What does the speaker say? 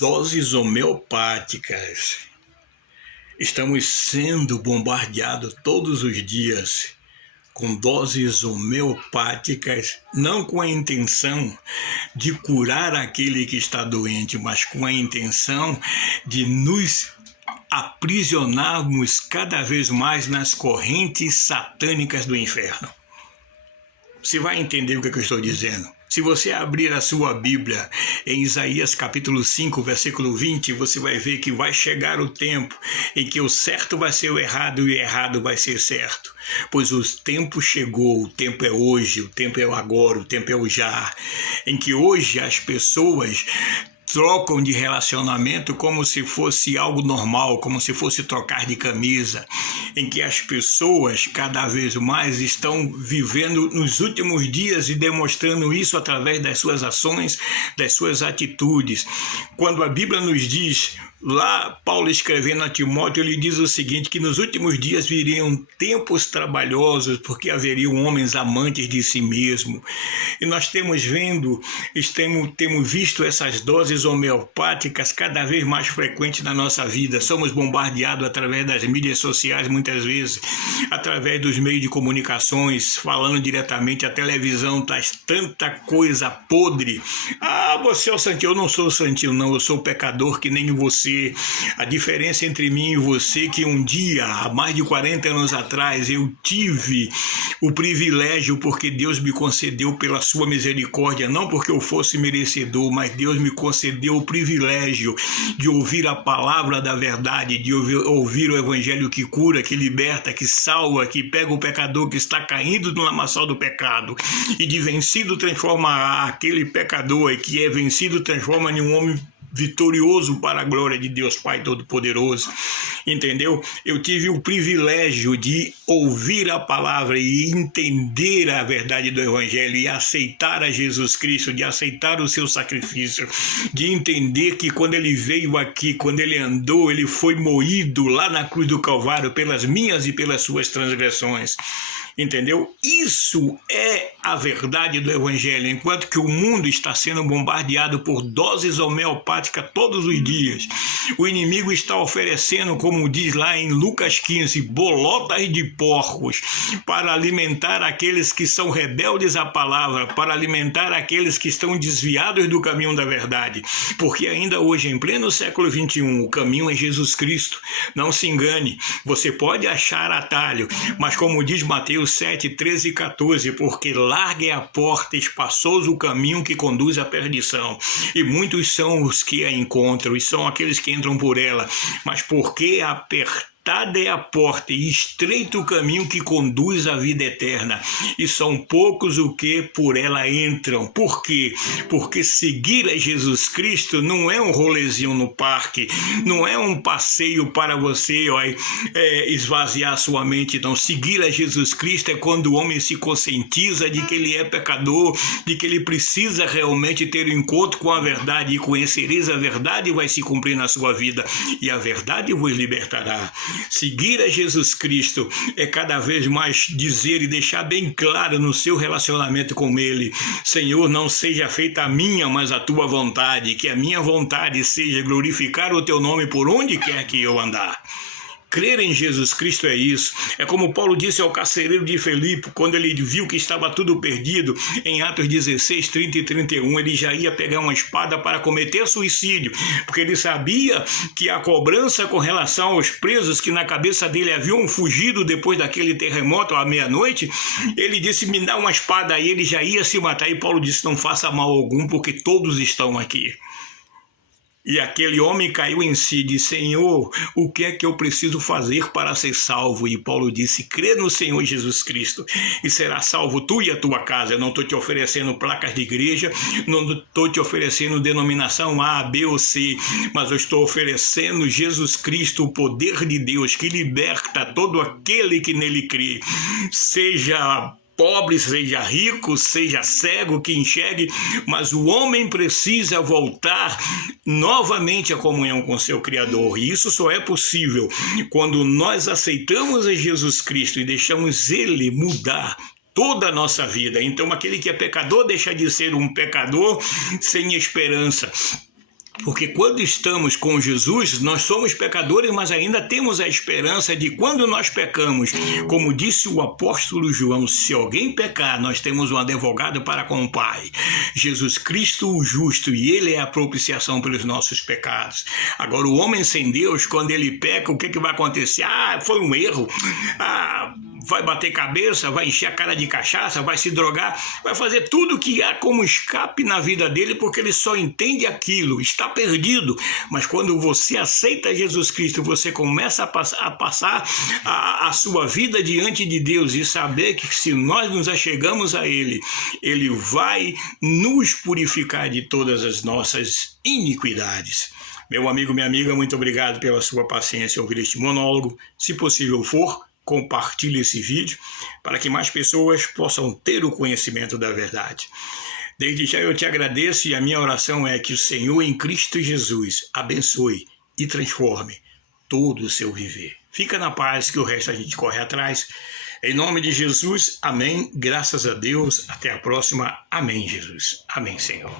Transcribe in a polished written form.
Doses homeopáticas. Estamos sendo bombardeados todos os dias com doses homeopáticas, não com a intenção de curar aquele que está doente, mas com a intenção de nos aprisionarmos cada vez mais nas correntes satânicas do inferno. Você vai entender o que eu estou dizendo. Se você abrir a sua Bíblia em Isaías capítulo 5, versículo 20, você vai ver que vai chegar o tempo em que o certo vai ser o errado e o errado vai ser certo. Pois o tempo chegou, o tempo é hoje, o tempo é o agora, o tempo é o já, em que hoje as pessoas trocam de relacionamento como se fosse algo normal, como se fosse trocar de camisa, em que as pessoas cada vez mais estão vivendo nos últimos dias e demonstrando isso através das suas ações, das suas atitudes. Quando a Bíblia nos diz, lá Paulo escrevendo a Timóteo, ele diz o seguinte, que nos últimos dias viriam tempos trabalhosos, porque haveriam homens amantes de si mesmo. E nós temos visto essas doses homeopáticas cada vez mais frequentes na nossa vida. Somos bombardeados através das mídias sociais, muitas vezes, através dos meios de comunicações, falando diretamente, a televisão traz tanta coisa podre. Você é o santinho. Eu não sou o santinho, não, eu sou pecador que nem você. A diferença entre mim e você é que um dia, há mais de 40 anos atrás, eu tive o privilégio, porque Deus me concedeu pela sua misericórdia, não porque eu fosse merecedor, mas Deus me concedeu o privilégio de ouvir a palavra da verdade, de ouvir o evangelho que cura, que liberta, que salva, que pega o pecador que está caindo no lamaçal do pecado e de vencido transforma aquele pecador, e que é vencido transforma em um homem vitorioso para a glória de Deus Pai Todo-Poderoso, entendeu? Eu tive o privilégio de ouvir a palavra e entender a verdade do Evangelho e aceitar a Jesus Cristo, de aceitar o seu sacrifício, de entender que quando ele veio aqui, quando ele andou, ele foi moído lá na cruz do Calvário pelas minhas e pelas suas transgressões. Entendeu? Isso é a verdade do Evangelho, enquanto que o mundo está sendo bombardeado por doses homeopáticas todos os dias. O inimigo está oferecendo, como diz lá em Lucas 15, bolotas de porcos para alimentar aqueles que são rebeldes à palavra, para alimentar aqueles que estão desviados do caminho da verdade. Porque ainda hoje, em pleno século XXI, o caminho é Jesus Cristo. Não se engane, você pode achar atalho, mas como diz Mateus 7, 13 e 14, porque larga é a porta, espaçoso o caminho que conduz à perdição, e muitos são os que a encontram, e são aqueles que entram por ela, mas porque apertada é a porta e estreito o caminho que conduz à vida eterna, e são poucos os que por ela entram. Por quê? Porque seguir a Jesus Cristo não é um rolezinho no parque, não é um passeio para você esvaziar sua mente, não. Seguir a Jesus Cristo é quando o homem se conscientiza de que ele é pecador, de que ele precisa realmente ter um encontro com a verdade, e conhecereis a verdade vai se cumprir na sua vida, e a verdade vos libertará. Seguir a Jesus Cristo é cada vez mais dizer e deixar bem claro no seu relacionamento com Ele: Senhor, não seja feita a minha, mas a tua vontade, que a minha vontade seja glorificar o teu nome por onde quer que eu andar. Crer em Jesus Cristo é isso. É como Paulo disse ao carcereiro de Filipe, quando ele viu que estava tudo perdido, em Atos 16, 30 e 31, ele já ia pegar uma espada para cometer suicídio, porque ele sabia que a cobrança com relação aos presos que na cabeça dele haviam fugido depois daquele terremoto à meia-noite, ele disse: me dá uma espada, aí ele já ia se matar, e Paulo disse: não faça mal algum, porque todos estão aqui. E aquele homem caiu em si e disse: Senhor, o que é que eu preciso fazer para ser salvo? E Paulo disse: crê no Senhor Jesus Cristo e será salvo tu e a tua casa. Eu não estou te oferecendo placas de igreja, não estou te oferecendo denominação A, B ou C, mas eu estou oferecendo Jesus Cristo, o poder de Deus que liberta todo aquele que nele crê, seja pobre, seja rico, seja cego, que enxergue, mas o homem precisa voltar novamente à comunhão com seu Criador. E isso só é possível quando nós aceitamos a Jesus Cristo e deixamos Ele mudar toda a nossa vida. Então aquele que é pecador deixa de ser um pecador sem esperança. Porque quando estamos com Jesus, nós somos pecadores, mas ainda temos a esperança de quando nós pecamos. Como disse o apóstolo João, se alguém pecar, nós temos um advogado para com o Pai, Jesus Cristo o justo, e ele é a propiciação pelos nossos pecados. Agora, o homem sem Deus, quando ele peca, o que vai acontecer? Foi um erro. Vai bater cabeça, vai encher a cara de cachaça, vai se drogar, vai fazer tudo que há como escape na vida dele, porque ele só entende aquilo, está perdido. Mas quando você aceita Jesus Cristo, você começa a passar a sua vida diante de Deus e saber que se nós nos achegamos a Ele, Ele vai nos purificar de todas as nossas iniquidades. Meu amigo, minha amiga, muito obrigado pela sua paciência em ouvir este monólogo. Se possível for, compartilhe esse vídeo para que mais pessoas possam ter o conhecimento da verdade. Desde já eu te agradeço e a minha oração é que o Senhor em Cristo Jesus abençoe e transforme todo o seu viver. Fica na paz que o resto a gente corre atrás. Em nome de Jesus, amém. Graças a Deus. Até a próxima. Amém, Jesus. Amém, Senhor.